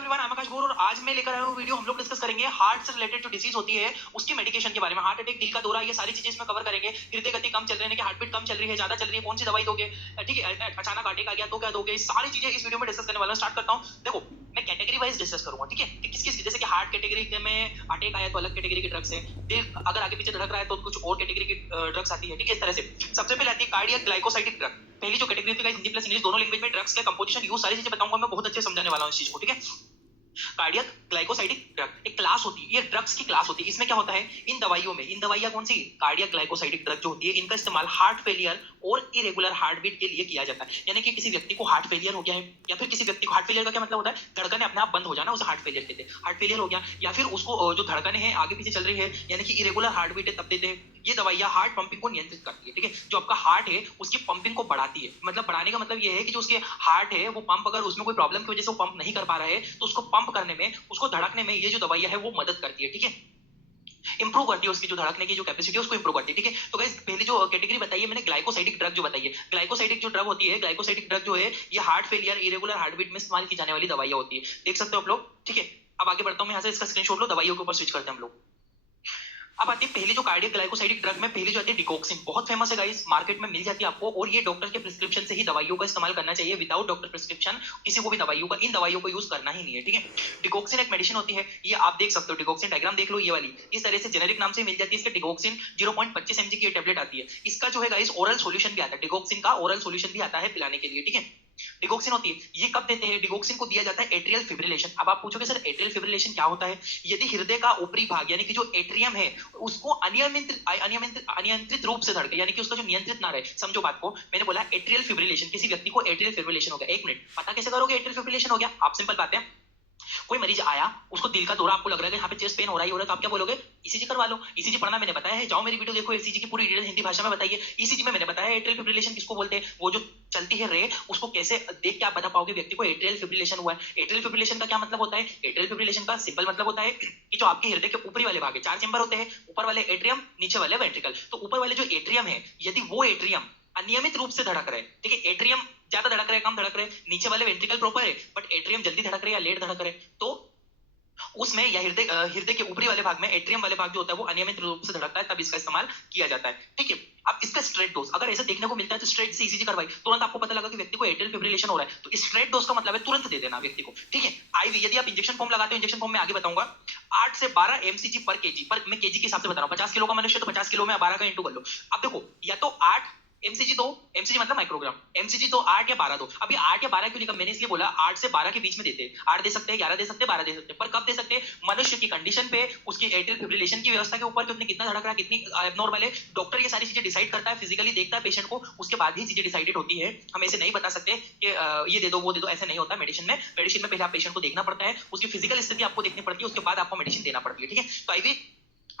Everyone, I am आकाश गौर और आज मैं लेकर आया हूँ वीडियो। हम लोग डिस्कस करेंगे हार्ट से रिलेटेड जो डिसीज होती है उसकी मेडिकेशन के बारे में। हार्ट अटैक, दिल का दौरा, ये सारी चीजें इसमें कवर करेंगे। हृदय गति कम चल रही है कि हार्ट बीट कम चल रही है, ज्यादा चल रही है, कौन सी दवाई दोगे, ठीक है, अचानक अटैक आ गया तो क्या दोगे, सारी चीजें इस वीडियो में डिस्कस करने वाला हूँ। स्टार्ट करता हूँ। देखो, मैं कैटेगरी वाइज डिस्कस करूंगा, ठीक है, कि किस किस, जैसे कि हार्ट कैटेगरी में अटैक आया तो अलग कैटेगरी की ड्रग्स है, दिल अगर आगे पीछे धड़क रहा है तो कुछ और कैटेगरी की ड्रग्स आती है, ठीक है, इस तरह से। सबसे पहले आती है कार्डियक ग्लाइकोसाइडिक ड्रग। पहली जो कैटेगरी होती है हिंदी प्लस इंग्लिश दोनों लैंग्वेज में ड्रग्स का कंपोजिशन यूज सारी चीजें बताऊंगा मैं, बहुत अच्छे समझाने वाला हूँ इस चीज को, ठीक है। कार्डियक ग्लाइकोसाइडिक ड्रग एक क्लास होती है, ये ड्रग्स की क्लास होती है। इसमें क्या होता है, इन दवाइयों में, इन दवाइयां कौन सी, कार्डियक ग्लाइकोसाइडिक ड्रग जो होती है, इनका इस्तेमाल हार्ट फेलियर और इरेगुलर हार्ट बीट के लिए किया जाता है। यानी कि किसी व्यक्ति को हार्ट फेलियर हो गया है, या फिर किसी व्यक्ति को, हार्ट फेलियर का क्या मतलब होता है, धड़कनें अपने आप बंद हो जाना, उसे हार्ट फेलियर कहते हैं। हार्ट फेलियर हो गया, या फिर उसको जो धड़कनें हैं आगे पीछे चल रही है, यानी कि इरेगुलर हार्ट बीट है, तब देते हैं। ये दवाइयां हार्ट पंपिंग को नियंत्रित करती है, ठीक है। जो आपका हार्ट है उसकी पंपिंग को बढ़ाती है। मतलब बढ़ाने का मतलब ये है कि जो उसके हार्ट है वो पंप, अगर उसमें कोई प्रॉब्लम की वजह से वो पंप नहीं कर पा रहा है तो उसको पंप करने में, उसको धड़कने में ये जो दवाइयां है वो मदद करती है, ठीक है। इंप्रूव करती है उसकी जो धड़कने की जो कैपेसिटी है उसको इंप्रूव करती है, ठीक है। तो गाइस, पहली जो कैटेगरी बताई है मैंने, ग्लाइकोसाइडिक ड्रग जो बताई है। ग्लाइकोसाइडिक जो ड्रग होती है, ग्लाइकोसाइडिक ड्रग जो है, ये heart failure, irregular heart beat में इस्तेमाल की जाने वाली दवाइयां होती है। देख सकते हो आप लोग, ठीक है। अब आगे बढ़ता हूं मैं, यहाँ से इसका स्क्रीनशॉट लो, दवाइयों के ऊपर स्विच करते हैं हम लोग। अब आती है पहली जो कार्डियक ग्लाइकोसाइडिक ड्रग में, पहली जो आती है डिगोक्सिन। बहुत फेमस है गाइस, मार्केट में मिल जाती है आपको, और ये डॉक्टर के प्रिस्क्रिप्शन से ही दवाइयों का इस्तेमाल करना चाहिए। विदाउट डॉक्टर प्रिस्क्रिप्शन किसी को भी दवाइयों का, इन दवाइयों को यूज करना ही नहीं है, ठीक है। डिगोक्सिन एक मेडिसिन होती है, ये आप देख सकते हो, डिगोक्सिन डायग्राम देख लो, ये वाली इस तरह से जेनेरिक नाम से मिल जाती है। इसके डिगोक्सिन 0.25 mg की टेबलेट आती है। इसका जो है गाइस ओरल सॉल्यूशन भी आता है, डिगोक्सिन का ओरल सॉल्यूशन भी आता है पिलाने के लिए, ठीक है। डिगोक्सिन होती है, ये कब देते हैं, डिगोक्सिन को दिया जाता है एट्रियल फिब्रिलेशन। अब आप पूछोगे सर एट्रियल फिब्रिलेशन क्या होता है, यदि हृदय का ऊपरी भाग यानी कि जो एट्रियम है उसको अनियंत्रित रूप से धड़के, यानी कि उसका जो नियंत्रित ना रहे, समझो बात को, मैंने बोला एट्रियल फिब्रिलेशन, किसी व्यक्ति को एट्रियल फिब्रिलेशन हो गया। एक मिनट, पता कैसे करोगे एट्रियल फिब्रिलेशन हो गया, आप सिंपल बात है, कोई मरीज आया, उसको दिल का दौरा, आपको लग रहा है कि यहाँ पे चेस्ट पेन हो रहा है, तो आप क्या बोलोगे, ईसीजी करवा लो। ईसीजी पढ़ना मैंने बताया है, जाओ मेरी वीडियो देखो, ईसीजी की पूरी डिटेल हिंदी भाषा में बताइए। ईसीजी में मैंने बताया एट्रियल फिब्रिलेशन किसको बोलते हैं, वो जो चलती है रे, उसको कैसे देख के आप बता पाओगे व्यक्ति को एट्रियल फिब्रिलेशन हुआ है। एट्रियल फिब्रिलेशन का क्या मतलब होता है, एट्रियल फिब्रिलेशन का सिंपल मतलब होता है कि जो आपके हृदय के ऊपरी वाले भाग है, 4 चेंबर होते हैं, ऊपर वाले एट्रियम, नीचे वाले वेंट्रिकल। तो ऊपर वाले जो एट्रियम है, यदि वो एट्रियम अनियमित रूप से धड़क रहे, ठीक है, एट्रियम ज्यादा धड़क रहे, कम धड़क रहे, नीचे वाले वेंट्रिकल प्रॉपर है बट एट्रियम जल्दी धड़क रहे या लेट धड़क रहे, तो उसमें, या हृदय के ऊपरी वाले भाग में एट्रियम वाले भाग जो होता है वो अनियमित रूप से धड़कता है, तब इसका इस्तेमाल किया जाता है, ठीक है। अब इसका स्ट्रेट डोज अगर ऐसे देखने को मिलता है तो स्ट्रेट से ईसीजी करवाई, तुरंत आपको पता लगा कि व्यक्ति को एट्रियल फिब्रिलेशन हो रहा है, तो स्ट्रेट डोज का मतलब है तुरंत दे देना व्यक्ति को, ठीक है। आईवी, यदि आप इंजेक्शन फॉर्म लगाते हो, इंजेक्शन फॉर्म में आगे बताऊंगा, 8 से 12 mcg पर केजी, पर मैं केजी के हिसाब से बता रहा हूँ, 50 किलो का मनुष्य तो 50 किलो में 12 का इंटू कर लो। अब देखो, या तो 8 mcg दो, mcg मतलब माइक्रोग्राम, mcg तो 8 या 12 दो। अभी 8 या 12 क्यों लिखा, मैंने इसलिए बोला 8 से 12 के बीच में देते हैं, 8 दे सकते हैं, 11 दे सकते हैं, 12 दे सकते हैं, पर कब दे सकते हैं, मनुष्य की कंडीशन पे, उसकी एट्रियल फिब्रिलेशन की व्यवस्था के ऊपर, कि उसने कितना धड़क रहा है, कितनी एब्नॉर्मल है। डॉक्टर ये सारी चीजें डिसाइड करता है, फिजिकली देखता है पेशेंट को, उसके बाद ही चीजें डिसाइडेड होती है। हम ऐसे नहीं बता सकते कि ये दे दो वो दे दो, ऐसे नहीं होता मेडिसिन में। मेडिसिन में पहले आप पेशेंट को देखना पड़ता है, उसकी फिजिकल स्थिति आपको देखनी पड़ती है, उसके बाद आपको मेडिसिन देना पड़ती है, ठीक है। तो आईवी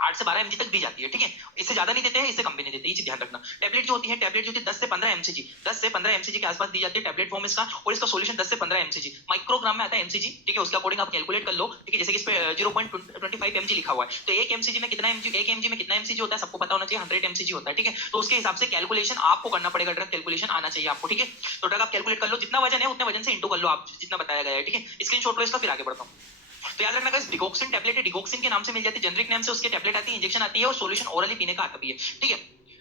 8 से 12 mg तक दी जाती है, ठीक है। इससे ज्यादा नहीं देते हैं, इससे कम भी नहीं देते, ये चीज ध्यान रखना। टैबलेट जो होती है, टैबलेट जो होती है 10 से 15 mcg, 10 से 15 mcg के आसपास दी जाती है टैबलेट फॉर्म इसका, और इसका सॉल्यूशन 10 से 15 mcg, माइक्रोग्राम में आता है mcg, ठीक है। उसके अकॉर्डिंग आप कैलकुलेट कर लो, ठीक है। जैसे कि इस पे 0.25 mg लिखा हुआ है, तो 1 mcg में कितना mg, 1 mg में कितना mcg होता है सबको पता होना चाहिए, 100 mcg होता है, ठीक है। तो उसके हिसाब से कैलकुलेशन आपको करना पड़ेगा, ड्रग कैलकुलेशन आना चाहिए आपको, ठीक है। तो ड्रग आप कैलकुलेट कर लो, जितना वजन है उतने वजन से इंटू कर लो आप, जितना बताया गया है, ठीक है। स्क्रीनशॉट लो इसका, फिर आगे बढ़ता हूँ। तो याद रखना गाइस, डिगोक्सिन टैबलेट है, डिगोक्सिन के नाम से मिल जाती है, जेनरिक नेम से उसके टैबलेट आती है, इंजेक्शन आती है, और सॉल्यूशन ओरली पीने का आता भी है, ठीक है।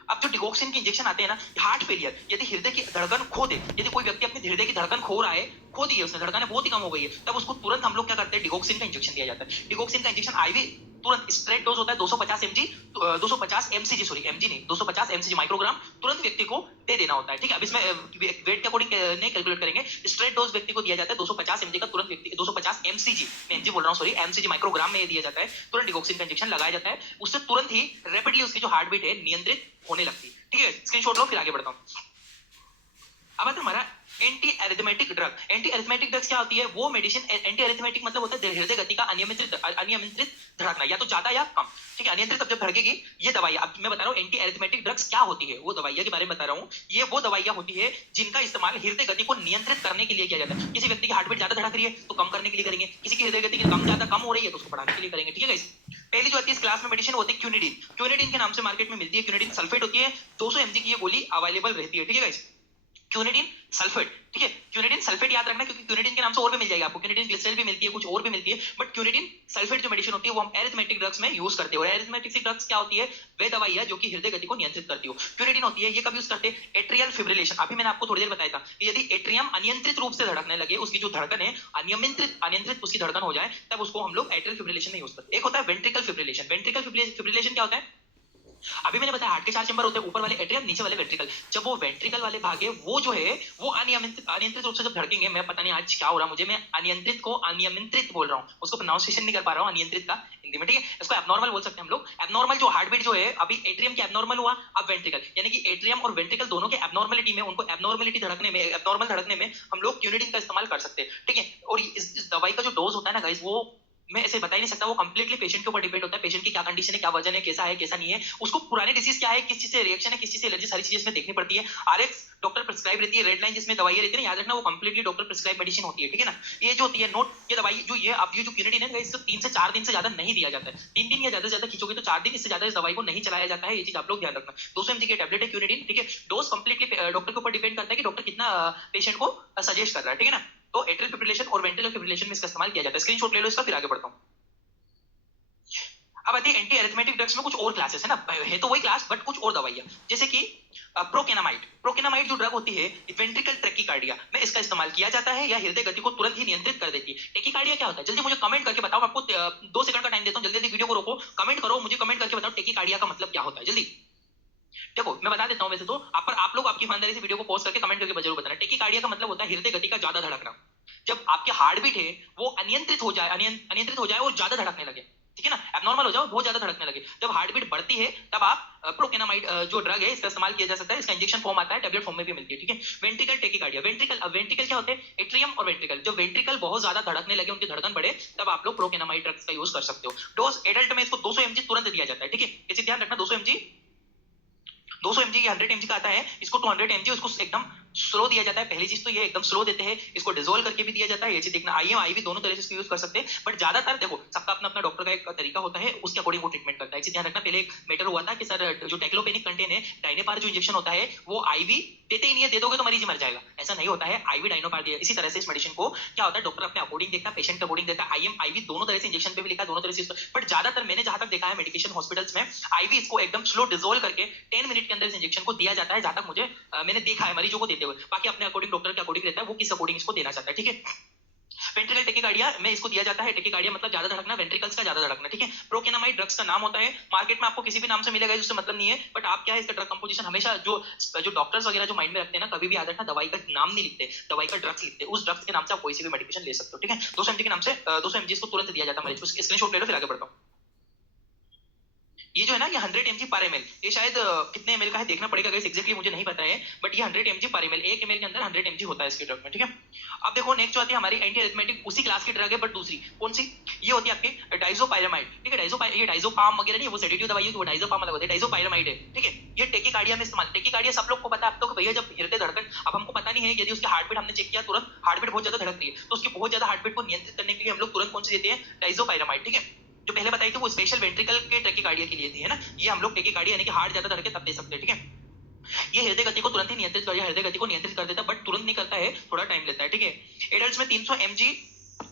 अब जो डिगोक्सिन के इंजेक्शन आते हैं ना, हार्ट फेलियर, यदि हृदय की धड़कन खो दे, यदि कोई व्यक्ति अपने हृदय की धड़कन खो रहा है, खो दी है उसने, धड़कन बहुत ही कम हो गई है, तब उसको तुरंत हम लोग क्या करते हैं, डिगोक्सिन का इंजेक्शन दिया जाता है। डिगोक्सिन का इंजेक्शन आईवी तुरंत, स्ट्रेट डोज होता है 250 mg, 250 mcg, सॉरी mg नहीं, 250 mcg माइक्रोग्राम, तुरंत व्यक्ति को दे देना होता है, ठीक है। अब इसमें वेट के अकॉर्डिंग नहीं कैलकुलेट करेंगे, स्ट्रेट डोज व्यक्ति को दिया जाता है 250 mg का, तुरंत व्यक्ति 250 mcg, मैं mg बोल रहा हूँ, सॉरी mcg माइक्रोग्राम में दिया जाता है, तुरंत डिगोक्सिन का इंजेक्शन लगाया जाता है, उससे तुरंत ही रैपिडली उसकी जो हार्ट बीट है नियंत्रित होने लगती है, ठीक है। स्क्रीनशॉट लो, फिर आगे बढ़ता हूँ। अब आता है हमारा anti arithmetic drug. Anti arithmetic drugs क्या होती है, वो मेडिसिन, एंटी एरिथमेटिक मतलब होता है हृदय गति का अनियमित धड़कना, या तो ज्यादा या कम, ठीक है, अनियंत्रित जब धड़केगी, ये दवाइयां, अब मैं बता रहा हूँ एंटी एरिथमेटिक ड्रग्स क्या होती है, वो दवाइयां के बारे में बता रहा हूँ। ये वो दवाइयां होती है जिनका इस्तेमाल हृदय गति को नियंत्रित करने के लिए किया जाता है। किसी व्यक्ति की हार्ट बीट ज्यादा धड़क रही है तो कम करने के लिए करेंगे, किसी की हृदय गति कम ज्यादा कम हो रही है तो उसको बढ़ाने के लिए करेंगे, ठीक है गाइस। पहली जो आती है इस क्लास में मेडिसिन होती है क्यूनिडीन। क्यूनिडीन के नाम से मार्केट में मिलती है, क्यूनिडीन सल्फेट होती है, 200 mg की ये गोली अवेलेबल रहती है, ठीक है गाइस। क्यूनिडीन सल्फेट, ठीक है। क्यूनिडीन सल्फेट याद रखना, क्योंकि क्यूनिडीन के नाम से और भी मिल जाएगा आपको, क्यूनिडीन ग्लिसरॉल भी मिलती है, कुछ और भी मिलती है, बट क्यूनिडीन सल्फेट जो मेडिसिन होती है वो हम एरिथमेटिक ड्रग्स में यूज करते हैं। और एरिथमेटिक ड्रग्स क्या होती है? वे दवाई है जो कि हृदय गति को नियंत्रित करती हो। क्यूनिडीन होती है, ये कब यूज करते हैं? Atrial fibrillation. अभी मैंने आपको थोड़ी देर बताया था कि यदि एट्रियम अनियंत्रित रूप से धड़कने लगे, उसकी जो धड़कन है अनियंत्रित उसकी धड़कन हो जाए, तब उसको हम लोग एट्रियल फिब्रिलेशन में यूज करते हैं। एक होता है वेंट्रिकल फिब्रिलेशन। वेंट्रिकल फिब्रिलेशन क्या होता है? अभी मैंने बताया हार्ट के 4 चैम्बर होते हैं, ऊपर वाले एट्रियम, नीचे वाले वेंट्रिकल। जब वो वेंट्रिकल वाले भाग है वो जो है वो अनियंत्रित रूप से जब धड़केंगे, मैं पता नहीं आज क्या हो रहा मुझे, मैं अनियंत्रित को अनियमित बोल रहा हूँ, उसको प्रोनाउंसिएशन नहीं कर पा रहा हूँ अनियंत्रित का हिंदी में, ठीक है। इसको एब्नॉर्मल बोल सकते हैं हम लोग। एब्नॉर्मल जो हार्ट बीट जो है, अभी एट्रियम के एब्नॉर्मल हुआ, अब वेंट्रिकल, यानी कि एट्रियम और वेंट्रिकल दोनों के एब्नॉर्मलिटी में, उनको एब्नॉर्मलिटी धड़कने में, एब्नॉर्मल धड़कने में हम लोग क्यूनिडीन का इस्तेमाल कर सकते हैं, ठीक है। और इस दवाई का जो डोज होता है ना गाइस, वो मैं ऐसे बता ही नहीं सकता, वो कंप्लीटली पेशेंट के ऊपर डिपेंड होता है, पेशेंट की क्या कंडीशन है, क्या वजन है, कैसा नहीं है, उसको पुराने डिसीज क्या है, किस चीज से रिएक्शन है, किस चीज से एलर्जी, सारी चीजें इसमें देखनी पड़ती है। आरएक्स डॉक्टर प्रिस्क्राइब रहती है, रेड लाइन जिसमें दवाइयां रहती है ना, याद रखना वो कंप्लीटली डॉक्टर प्रिस्क्राइब मेडिसिन होती है, ठीक है ना। ये जो होती है नोट, ये दवाई जो ये अब ये जो क्यूनिडीन है इसको 3 से 4 दिन से ज्यादा नहीं दिया जाता है। 3 दिन या ज्यादा से ज्यादा खींचोगे तो 4 दिन, इससे ज्यादा इस दवाई को नहीं चलाया जाता है, ये चीज आप लोग ध्यान रखना। 200 mg की टैबलेट है क्यूनिडीन, ठीक है। डोज कंप्लीटली डॉक्टर के ऊपर डिपेंड करता है कि डॉक्टर कितना पेशेंट को सजेस्ट कर रहा है, ठीक है ना। तो एट्रियल फिब्रिलेशन और वेंट्रिकल फिब्रिलेशन में इसका इस्तेमाल किया जाता है। स्क्रीनशॉट ले लो इसका, फिर आगे बढ़ता हूं। अब आती है एंटी एरिथमेटिक ड्रग्स में कुछ और क्लासेस है ना, है तो वही क्लास बट कुछ और दवाइयां, जैसे कि प्रोकेनामाइड। प्रोकेनामाइड जो ड्रग होती है वेंट्रिकल टैकीकार्डिया में इसका इस्तेमाल किया जाता है, या हृदय गति को तुरंत ही नियंत्रित कर देती है। टैकीकार्डिया क्या होता है? जल्दी मुझे कमेंट करके बताओ, आपको 2 सेकंड का टाइम देता हूं, जल्दी जल्दी वीडियो को रोको, कमेंट करो, मुझे कमेंट करके बताओ टैकीकार्डिया का मतलब क्या होता है, जल्दी। देखो मैं बता देता हूं, वैसे तो आप लोग आपकी ईमानदारी से वीडियो को पॉज करके कमेंट करके जरूर बताना। टैकीकार्डिया का मतलब होता है हृदय गति का ज्यादा धड़कना। जब आपके हार्ट बीट है वो अनियंत्रित हो जाए, अनियंत्रित हो जाए और ज्यादा धड़कने लगे, ठीक है ना, एब्नॉर्मल हो जाओ, बहुत ज्यादा धड़कने लगे, जब हार्ट बीट बढ़ती है तब आप प्रोकेनामाइड जो ड्रग है इसका इस्तेमाल किया जा सकता है। इसका इंजेक्शन फॉर्म आता है, टैबलेट फॉर्म में भी मिलती है, ठीक है। वेंट्रिकल टैकीकार्डिया, वेंट्रिकल क्या होते हैं? एट्रियम और वेंट्रिकल, जब वेंट्रिकल बहुत ज्यादा धड़कने लगे, उनकी धड़कन बढ़े, तब आप लोग प्रोकेनामाइड ड्रग्स का यूज कर सकते हो। डोज एडल्ट में इसको 200 mg तुरंत दिया जाता है, ठीक है, इसे ध्यान रखना। 200 mg 100 mg का आता है, इसको 200 mg उसको एकदम स्लो दिया जाता है। पहली चीज तो ये एकदम स्लो देते हैं, इसको डिसोल्व करके भी दिया जाता है, ये चीज देखना। आईएम आईवी दोनों तरह से इसको यूज कर सकते हैं, बट ज्यादातर देखो सबका अपना अपना डॉक्टर का एक तरीका होता है, उसके अकॉर्डिंग वो ट्रीटमेंट करता है, इसे ध्यान रखना। पहले एक मैटर हुआ था कि सर जो टेक्लोपेनिक कंटेन है, डाइनेपार जो इंजेक्शन होता है वो आईवी देते ही नहीं है, दे दोगे तो मरीज ही मर जाएगा, ऐसा नहीं होता है, आईवी डाइनोपार दिया। इसी तरह से इस मेडिसिन को क्या होता है, डॉक्टर अपने अकॉर्डिंग देखता है, पेशेंट के अकॉर्डिंग देता है। आईएम आईवी दोनों तरह से इंजेक्शन पे भी लिखा है, दोनों तरह से, बट ज्यादातर मैंने जहां तक देखा है मेडिकेशन हॉस्पिटल्स में आईवी इसको एकदम स्लो डिसोल्व करके 10 मिनट के अंदर इस इंजेक्शन को दिया जाता है, जहां तक मुझे मैंने देखा है मरीजों को देते हुए। बाकी अपने अकॉर्डिंग डॉक्टर के अकॉर्डिंग रहता है वो किस अकॉर्डिंग इसको देना चाहता है, ठीक है। वेंट्रिकल टैकीकार्डिया में इसको दिया जाता है, टैकीकार्डिया मतलब ज्यादा धड़कना, वेंट्रिकल्स का ज्यादा धड़कना, ठीक है। प्रोकेनामाइड ड्रग्स का नाम होता है, मार्केट में आपको किसी भी नाम से मिलेगा, उससे मतलब नहीं है, बट आप क्या है इसका ड्रग कंपोजिशन हमेशा जो डॉक्टर्स वगैरह जो माइंड में रखते हैं ना, कभी भी याद रखना दवाई का नाम नहीं लिखते, दवाई का ड्रग्स लिखते हैं, उस ड्रग्स के नाम से आप कोई सी भी मेडिकेशन ले सकते हो, ठीक है। 200 mg के नाम से 200 mg को तुरंत दिया जाता है मरीज को। स्क्रीनशॉट ले लो, फिर आगे बढ़ता हूं। ये जो है ना, ये 100 mg पर ml, ये शायद कितने ml का है देखना पड़ेगा गाइस, एग्जैक्टली मुझे नहीं पता है, बट ये 100 mg पर ml, 1 ml के अंदर 100 mg होता है इसके ड्रग में, ठीक है। अब देखो नेक्स्ट जो आती है हमारी एंटी एरिथमेटिक, उसी क्लास की ड्रग है बट दूसरी, कौन सी? ये होती है आपकी डाइजोपायरामाइड, ठीक है। ये डाइजोपाम वगैरह नहीं, वो सेडेटिव दवाई है, वो डाइजोपाम अलग होता है, डाइजोपायरामाइड है, ठीक है। ये टैकीकार्डिया में इस्तेमाल, टैकीकार्डिया सब लोग को पता है अब तो भैया, जब हृदय धड़कन, अब हमको पता नहीं है यदि उसकी हार्ट बीट हमने चेक किया, तुरंत हार्ट बीट बहुत ज्यादा धड़क रही है, तो उसकी बहुत ज्यादा हार्ट बीट को नियंत्रित करने के लिए हम लोग तुरंत कौन सी देते हैं? डाइजोपायरामाइड, ठीक है। जो पहले बताई थी वो स्पेशल वेंट्रिकल के टैकीकार्डिया के लिए थी, है ना। ये हम लोग टैकीकार्डिया यानी कि हार्ट ज्यादा धड़के तब दे सकते हैं, ठीक है। ये हृदय गति को तुरंत ही नियंत्रित कर, हृदय गति को नियंत्रित कर देता है, बट तुरंत नहीं करता है, थोड़ा टाइम लेता है, ठीक है। एडल्ट्स में 300 mg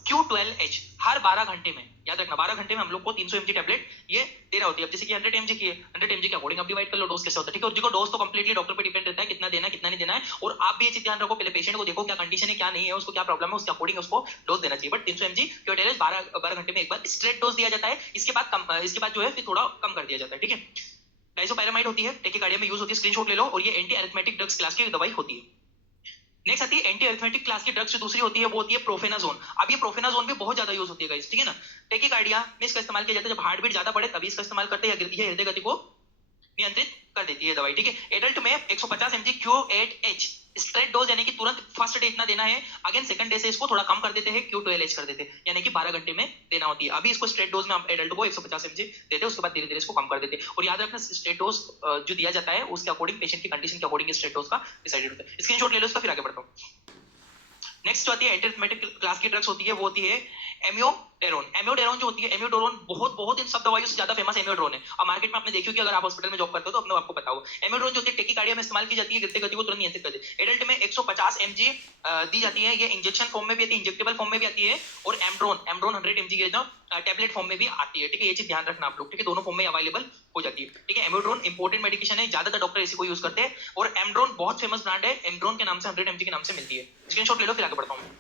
Q12H हर 12 घंटे में, याद रखना 12 घंटे में हम लोग को 300 mg टैबलेट ये देना होती है। अब जैसे कि 100 mg की है, 100 mg के अकॉर्डिंग आप डिवाइड कर लो डोज कैसे होता है, ठीक है। और देखो डोज तो कंप्लीटली डॉक्टर पे डिपेंड रहता है, कितना देना है कितना नहीं देना है, और आप भी ये चीज ध्यान रखो, पहले पेशेंट को देखो क्या कंडीशन है क्या नहीं है, उसको क्या प्रॉब्लम है, उसके अकॉर्डिंग उसको डोज देना चाहिए। बट 300 mg Q12H 12 घंटे में एक बार स्ट्रेट डोज दिया जाता है, इसके बाद जो है फिर थोड़ा कम कर दिया जाता है, ठीक है। डाइजोपायरामाइड होती है, टैकीकार्डिया में यूज होती है, स्क्रीनशॉट ले लो, और ये एंटी एरिथमेटिक ड्रग्स क्लास की दवाई होती है। नेक्स्ट आती है एंटी एरिथमेटिक क्लास की ड्रग्स, दूसरी होती है वो होती है प्रोफेनाजोन। अब ये प्रोफेनाजोन भी बहुत ज्यादा यूज होती है गाइस, ठीक है ना। टैकीकार्डिया में इसका इस्तेमाल किया जाता है, जब हार्ट बीट ज्यादा बढ़े तभी इसका इस्तेमाल करते हैं, ये हृदय गति को नियंत्रित कर देती है दवाई, ठीक है। एडल्ट में 150 mg Q8H स्ट्रेट डोज, यानी कि तुरंत फर्स्ट डे इतना देना है, अगेन सेकंड डे से इसको थोड़ा कम कर देते हैं, Q12H कर देते हैं, यानी कि 12 घंटे में देना होती है। अभी इसको स्ट्रेट डोज में हम एडल्ट को 150 mg देते हैं, उसके बाद धीरे धीरे इसको कम कर देते हैं। और याद रखना स्ट्रेट डोज जो दिया जाता है उसके अकॉर्डिंग, पेशेंट की कंडीशन के अकॉर्डिंग स्ट्रेट डोज का डिसाइडेड होता है। स्क्रीनशॉट ले लो इसका, फिर आगे बढ़ता हूं। नेक्स्ट जो आती है एंटीरिथमेटिक क्लास की ड्रग्स होती है, वो होती है एमियोडेरोन। एमियोडेरोन जो होती है, एमियोडेरोन बहुत इन सब दवाइयों से ज्यादा फेमस एमियोडेरोन है, और मार्केट में आपने देखी होगी, अगर आप हॉस्पिटल में जॉब करते हो तो अपने आपको पता हो। एमियोडेरोन जो होती है टेकिकार्डिया में इस्तेमाल की जाती है, गिरते गति को तुरंत नियंत्रित करती है। एडल्ट में 150 mg दी जाती है, ये इंजेक्शन फॉर्म में भी आती है, इंजेक्टेबल फॉर्म में भी आती है, और एमड्रोन 100 mg है जो टैबलेट फॉर्म में भी आती है, ठीक है। ये चीज ध्यान रखना आप लोग, ठीक है, दोनों फॉर्म में अवेलेबल हो जाती है, ठीक है। एमियोडेरोन इंपॉर्टेंट मेडिकेशन है, ज्यादातर डॉक्टर इसी को यूज करते हैं, और एमड्रोन बहुत फेमस ब्रांड है, एमड्रोन के नाम से 100 mg के नाम से मिलती है। स्क्रीनशॉट ले लो, फिर आगे बढ़ता हूँ।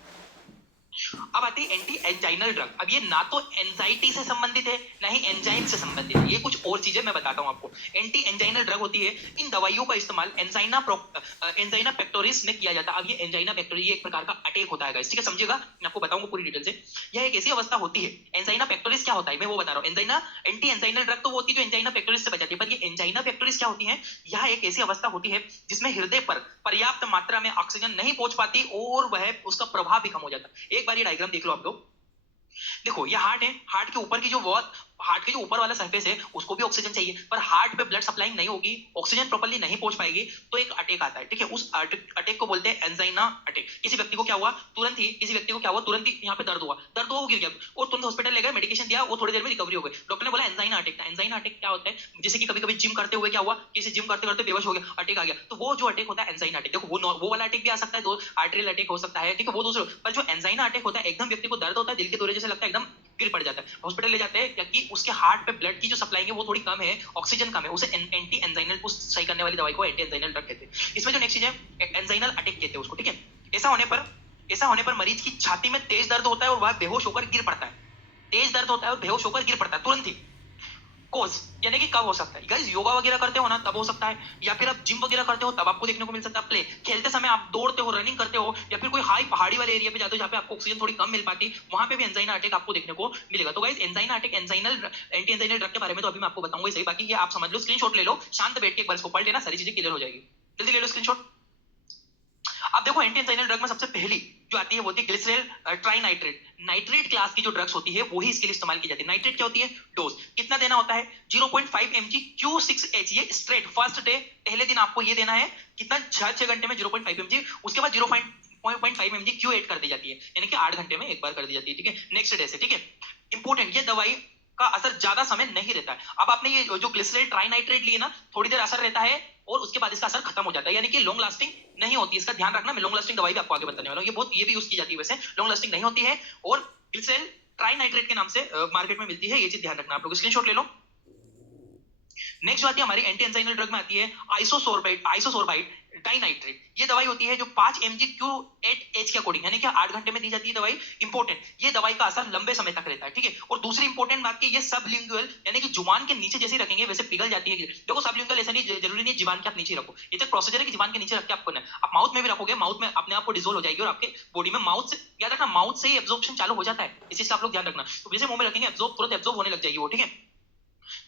अब आती है एंटी एंजाइनल ड्रग। अब ये ना तो एंजाइटी से संबंधित है, ना ही एंजाइम से संबंधित है, ये कुछ और चीजें मैं बताता हूं आपको। एंटी एंजाइनल ड्रग होती है, इन दवाइयों का इस्तेमाल एंजाइना पेक्टोरिस में किया जाता है। अब ये एंजाइना पेक्टोरिस ये एक प्रकार का अटैक होता है गाइस, ठीक है, समझिएगा, मैं आपको बताऊंगा पूरी डिटेल से। यह एक ऐसी अवस्था होती है, एंजाइना पेक्टोरिस क्या होता है मैं वो बता रहा हूं। एंजाइना एंटी एंजाइनल ड्रग तो वो होती है जो एंजाइना पेक्टोरिस से बचाती है, पर ये एंजाइना पेक्टोरिस क्या होती है, यह एक ऐसी अवस्था होती है जिसमें हृदय पर पर्याप्त मात्रा में ऑक्सीजन नहीं पहुंच पाती, और वह उसका प्रभाव भी कम हो जाता है। एक बार ये डायग्राम देख लो आप लोग, देखो ये हार्ट है, हार्ट के ऊपर की जो वॉल, हार्ट के जो ऊपर वाला सरफेस है उसको भी ऑक्सीजन चाहिए, पर हार्ट पे ब्लड सप्लाइंग नहीं होगी, ऑक्सीजन प्रॉपर्ली नहीं पहुंच पाएगी, तो एक अटैक आता है, ठीक है। उस अटैक को बोलते हैं एंजाइना अटैक। किसी व्यक्ति को क्या हुआ, तुरंत ही किसी व्यक्ति को क्या हुआ, तुरंत ही यहाँ पे दर्द हुआ, वो गिर गया, और तुरंत हॉस्पिटल ले गए, मेडिकेशन दिया, वो थोड़ी देर में रिकवरी हो गई। डॉक्टर ने बोला एंजाइना अटैक था। एंजाइना अटैक क्या होता है, जैसे कि कभी कभी जिम करते हुए क्या हुआ, किसी जिम करते करते बेहोश हो गया, अटैक आ गया, तो वो जो अटैक होता है एंजाइना अटैक। देखो वो वाला अटैक भी आ सकता है, दो आर्टरियल अटैक हो सकता है, ठीक है, वो दूसरे, पर जो एंजाइना अटैक होता है एकदम व्यक्ति को दर्द होता है, दिल के दौरे जैसे लगता है, एकदम गिर पड़ जाता है, हॉस्पिटल ले जाते हैं, क्योंकि उसके हार्ट पे ब्लड की जो सप्लाई है वो थोड़ी कम है, ऑक्सीजन कम है, उसे एंटी एंजाइनल को सही करने वाली दवाई को एंटी एंजाइनल ड्रग कहते हैं। इसमें जो नेक्स्ट चीज है एंजाइनल अटैक कहते हैं उसको, ठीक है। ऐसा होने पर मरीज की छाती में तेज दर्द होता है और वह बेहोश होकर गिर पड़ता है, तेज दर्द होता है और बेहोश होकर गिर पड़ता है तुरंत ही। कोज यानी कि कब हो सकता है गाइस, योगा वगैरह करते हो ना तब हो सकता है, या फिर आप जिम वगैरह करते हो तब आपको देखने को मिल सकता है। प्ले खेलते समय आप दौड़ते हो, रनिंग करते हो, या फिर कोई हाई पहाड़ी वाले एरिया पे जाते हो जहाँ पे आपको ऑक्सीजन थोड़ी कम मिल पाती, वहां पे भी एंजाइना अटैक आपको देखने को मिलेगा। तो guys angina attack anginal anti anginal drug के बारे में तो अभी मैं आपको बताऊंगा सही, बाकी ये आप समझ लो, स्क्रीनशॉट ले लो, शांत बैठ के एक बार इसको पढ़ लेना, सारी चीजें क्लियर हो जाएगी। जल्दी ले लो स्क्रीनशॉट। अब देखो एंटी एंजाइनल ड्रग में सबसे पहली जो आती है वो होती है ग्लिसरेल ट्राइनाइट्रेट। नाइट्रेट क्लास की जो ड्रग्स होती है वही इसके लिए इस्तेमाल की जाती है। नाइट्रेट क्या होती है, डोज कितना देना होता है, 0.5 mg Q6H, ये स्ट्रेट फर्स्ट डे, पहले दिन आपको ये देना है, कितना 6 घंटे में 0.5 mg, उसके बाद 0.5 mg Q8 कर दी जाती है, यानी कि 8 घंटे में एक बार कर दी जाती है, ठीक है, नेक्स्ट डे से, ठीक है। इंपॉर्टेंट, ये दवाई का असर ज्यादा समय नहीं रहता है। अब आपने ये जो ग्लिसरेल ट्राइनाइट्रेट लिए ना, थोड़ी देर असर रहता है और उसके बाद इसका असर खत्म हो जाता है, यानी कि लॉन्ग लास्टिंग नहीं होती, इसका ध्यान रखना। मैं लॉन्ग लास्टिंग दवाई भी आपको आगे बताने वाला हूँ, ये भी यूज की जाती है, वैसे लॉन्ग लास्टिंग नहीं होती है, और ग्लिसरेल ट्राइनाइट्रेट के नाम से मार्केट में मिलती है, ये चीज ध्यान रखना आप लोग, स्क्रीनशॉट ले लो। नेक्स्ट जो आती है हमारी एंटी एंजाइनल ड्रग में आती है आइसोसोर्बाइड डाइनाइट्रेट। ये दवाई होती है जो 5 mg Q8H के अकॉर्डिंग, यानी कि 8 घंटे में दी जाती है दवाई। इंपॉर्टेंट, ये दवाई का असर लंबे समय तक रहता है, ठीक है। और दूसरी इंपॉर्टेंट बात की, ये सबलिंगुअल, यानी कि जुबान के नीचे जैसे रखेंगे वैसे पिघल जाती है। देखो सबलिंगुअल ऐसा नहीं जरूरी नहीं जुबान के आप नीचे रखो, ये तो प्रोसीजर है कि जुबान के नीचे रख के आपको, आप माउथ में भी रखोगे, माउथ में अपने आप को डिसोल्व हो जाएगी, और आपके बॉडी में माउथ से, याद रखना, माउथ से ही एब्जॉर्प्शन चालू हो जाता है, इस चीज का आप लोग ध्यान रखना। तो वैसे मुंह में रखेंगे तुरंत एब्जॉर्ब होने लग जाएगी वो, ठीक है।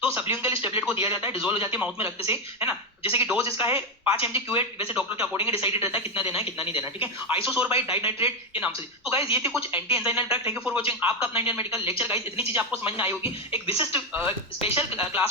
तो सबलिंगुअल इस टेबलेट को दिया जाता है, डिसोल्व हो जाती है माउथ में रखते से, है ना। जैसे कि डोज इसका है 5 mg Q8, वैसे डॉक्टर के अकॉर्डिंग डिसाइडेड रहता है कितना देना है कितना नहीं देना, ठीक है। आइसोसोर्बाइड डाइनाइट्रेट के नाम से। तो गाइस ये थे कुछ anti anginal drug. Thank you for watching आपका अपना इंडियन मेडिकल लेक्चर। गाइस इतनी चीजें आपको समझ में आई होगी, एक विशिष्ट स्पेशल क्लास